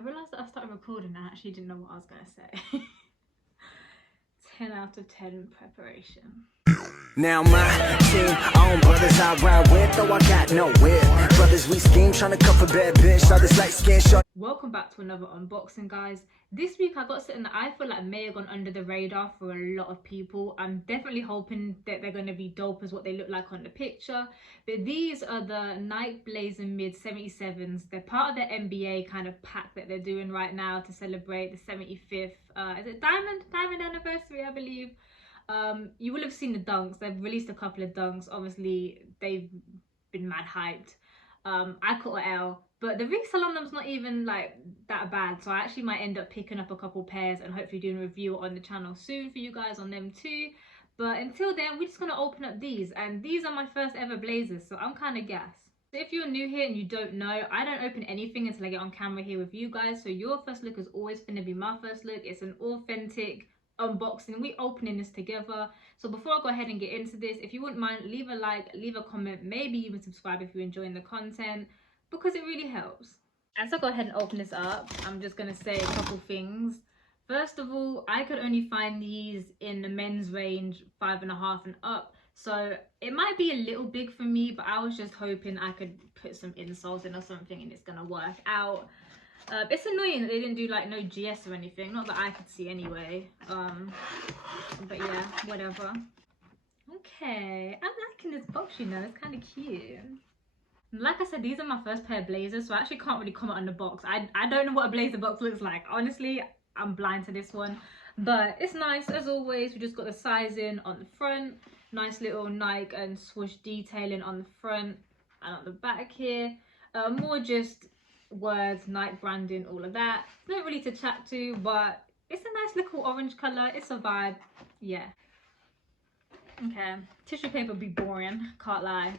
realised that I started recording and I actually didn't know what I was going to say. 10 out of 10 preparation. Now my team, own brothers I ride with, though I got no whip. Brothers we scheme, trying to cuff a bad bitch, others light skin short. Welcome back to another unboxing, guys. This week I got something that I feel like may have gone under the radar for a lot of people. I'm definitely hoping that they're going to be dope as what they look like on the picture. But these are the Nike Blazer Mid 77s. They're part of the NBA kind of pack that they're doing right now to celebrate the 75th, is it Diamond anniversary, I believe. You will have seen the dunks. They've released a couple of dunks. Obviously, they've been mad hyped. I caught an L, but the resale on them's not even like that bad, so I actually might end up picking up a couple pairs and hopefully doing a review on the channel soon for you guys on them too. But until then, we're just gonna open up these, and these are my first ever Blazers, so I'm kind of gassed. So if you're new here and you don't know, I don't open anything until I get on camera here with you guys, so your first look is always gonna be my first look. It's an authentic unboxing. We opening this together. So before I go ahead and get into this, if you wouldn't mind, leave a like, leave a comment, maybe even subscribe if you're enjoying the content, because it really helps. As I go ahead and open this up, I'm just going to say a couple things. First of all, I could only find these in the men's range 5.5 and up, so it might be a little big for me, but I was just hoping I could put some insoles in or something and it's gonna work out. It's annoying that they didn't do like no GS or anything, not that I could see anyway. But yeah, whatever. Okay, I'm liking this box, you know, it's kind of cute. Like I said, these are my first pair of blazers, so I actually can't really comment on the box. I don't know what a blazer box looks like. Honestly, I'm blind to this one. But it's nice, as always. We just got the sizing on the front. Nice little Nike and swoosh detailing on the front and on the back here. More just words, Nike branding, all of that. Not really to chat to, but it's a nice little orange colour. It's a vibe. Yeah. Okay. Tissue paper be boring. Can't lie.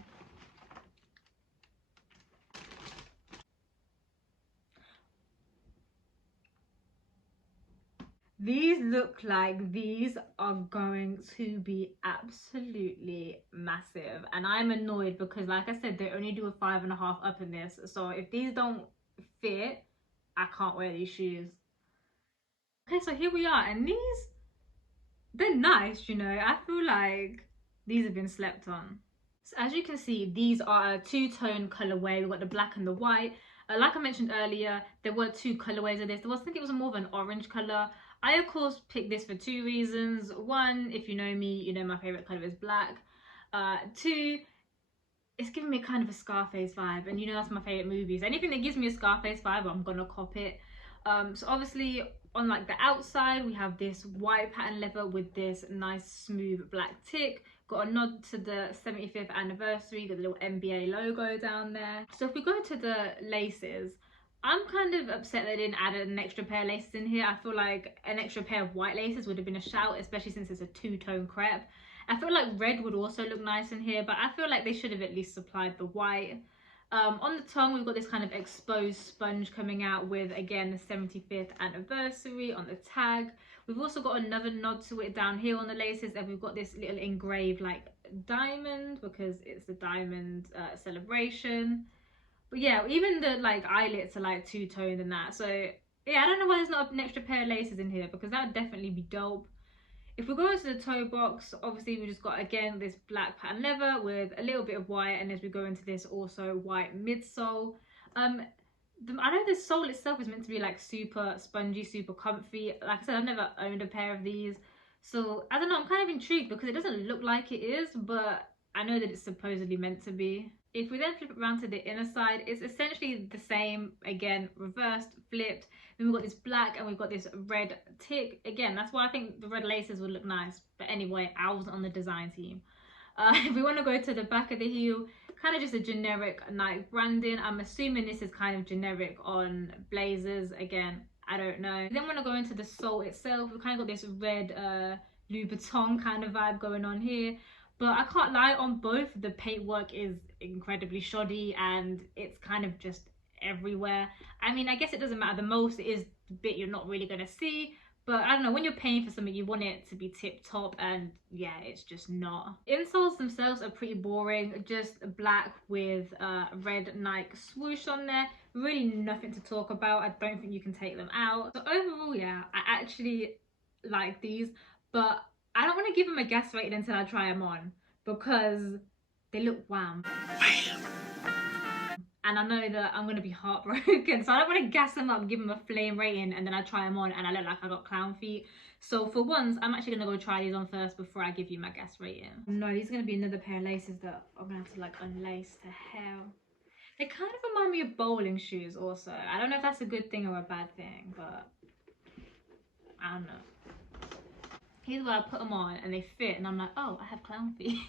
These look like these are going to be absolutely massive, and I'm annoyed because, like I said, they only do a 5.5 up in this, so if these don't fit, I can't wear these shoes. Okay, so here we are, and they're nice, you know. I feel like these have been slept on. So as you can see, these are a two-tone colorway. We've got the black and the white. Like I mentioned earlier, there were two colorways of this. I think it was more of an orange color. I, of course, picked this for two reasons. One, if you know me, you know my favorite color is black. Two, it's giving me kind of a Scarface vibe, and you know that's my favorite movies. Anything that gives me a Scarface vibe, I'm gonna cop it. So obviously on like the outside, we have this white pattern leather with this nice smooth black tick. Got a nod to the 75th anniversary, got the little NBA logo down there. So if we go to the laces, I'm kind of upset they didn't add an extra pair of laces in here. I feel like an extra pair of white laces would have been a shout, especially since it's a two-tone crepe. I feel like red would also look nice in here, but I feel like they should have at least supplied the white. On the tongue, we've got this kind of exposed sponge coming out with, again, the 75th anniversary on the tag. We've also got another nod to it down here on the laces, and we've got this little engraved like diamond because it's the diamond celebration. But yeah, even the like eyelets are like two-toned and that. So yeah, I don't know why there's not an extra pair of laces in here, because that would definitely be dope. If we go into the toe box, obviously we just got, again, this black pattern leather with a little bit of white, and as we go into this, also white midsole. I know the sole itself is meant to be like super spongy, super comfy. Like I said, I've never owned a pair of these, so I don't know, I'm kind of intrigued because it doesn't look like it is, but I know that it's supposedly meant to be. If we then flip it around to the inner side, it's essentially the same, again, reversed, flipped. Then we've got this black and we've got this red tick. Again, that's why I think the red laces would look nice. But anyway, I wasn't on the design team. If we want to go to the back of the heel, kind of just a generic Nike branding. I'm assuming this is kind of generic on blazers. Again, I don't know. Then when I go into the sole itself, we've kind of got this red Louboutin kind of vibe going on here. But I can't lie, on both, the paintwork is incredibly shoddy and it's kind of just everywhere. I mean, I guess it doesn't matter. The most it is the bit you're not really going to see. But I don't know, when you're paying for something, you want it to be tip top, and yeah, it's just not. Insoles themselves are pretty boring, just black with red Nike swoosh on there. really nothing to talk about. I don't think you can take them out. So overall, yeah, I actually like these, but I don't want to give them a guess rating until I try them on because they look wham. And I know that I'm going to be heartbroken, so I don't want to gas them up, give them a flame rating, and then I try them on and I look like I got clown feet. So for once, I'm actually going to go try these on first before I give you my guess rating. No, these are going to be another pair of laces that I'm going to have to like unlace to hell. They kind of remind me of bowling shoes also. I don't know if that's a good thing or a bad thing, but I don't know. Here's where I put them on and they fit and I'm like, oh, I have clown feet.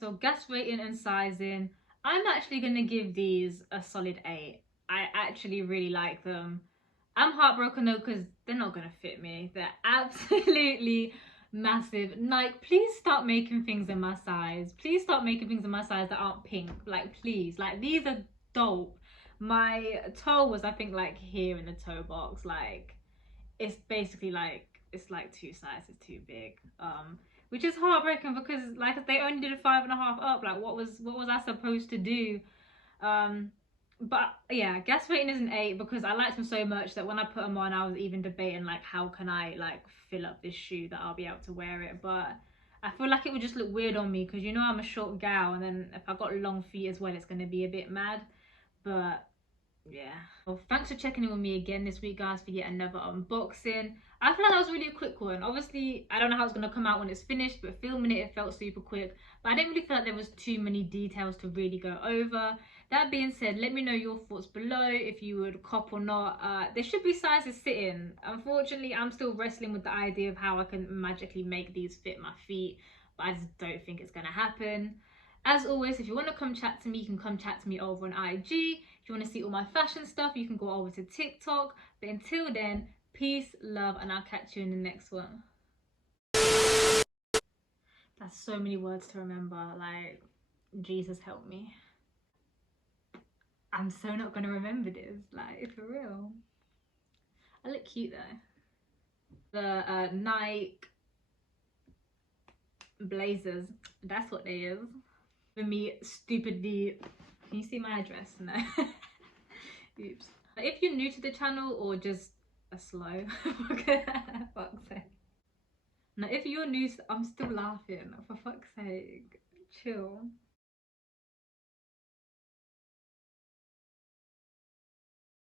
So guess rating and sizing. I'm actually going to give these a solid 8. I actually really like them. I'm heartbroken though because they're not going to fit me. They're absolutely massive. Nike, please stop making things in my size. Please stop making things in my size that aren't pink. Like, please. Like, these are dope. My toe was, I think, like here in the toe box. Like, it's basically like, it's like 2 sizes too big. Which is heartbreaking because like they only did a 5.5 up. Like what was I supposed to do? But yeah, guess rating is an 8 because I liked them so much that when I put them on, I was even debating like how can I like fill up this shoe that I'll be able to wear it. But I feel like it would just look weird on me because you know I'm a short gal, and then if I got long feet as well, it's going to be a bit mad. But yeah, well, thanks for checking in with me again this week, guys, for yet another unboxing. I feel like that was really a quick one. Obviously, I don't know how it's going to come out when it's finished, but filming it felt super quick. But I didn't really feel like there was too many details to really go over. That being said, let me know your thoughts below, if you would cop or not. There should be sizes sitting. Unfortunately, I'm still wrestling with the idea of how I can magically make these fit my feet, but I just don't think it's going to happen. As always, if you want to come chat to me, you can come chat to me over on IG. If you want to see all my fashion stuff, you can go over to TikTok. But until then, peace, love, and I'll catch you in the next one. That's so many words to remember. Like, Jesus help me. I'm so not going to remember this. Like, for real. I look cute though. The Nike Blazers. That's what they is. For me, stupidly. Can you see my address? No. Oops. If you're new to the channel or just a slow, fuck's sake. Now, if you're new, I'm still laughing. For fuck's sake, chill.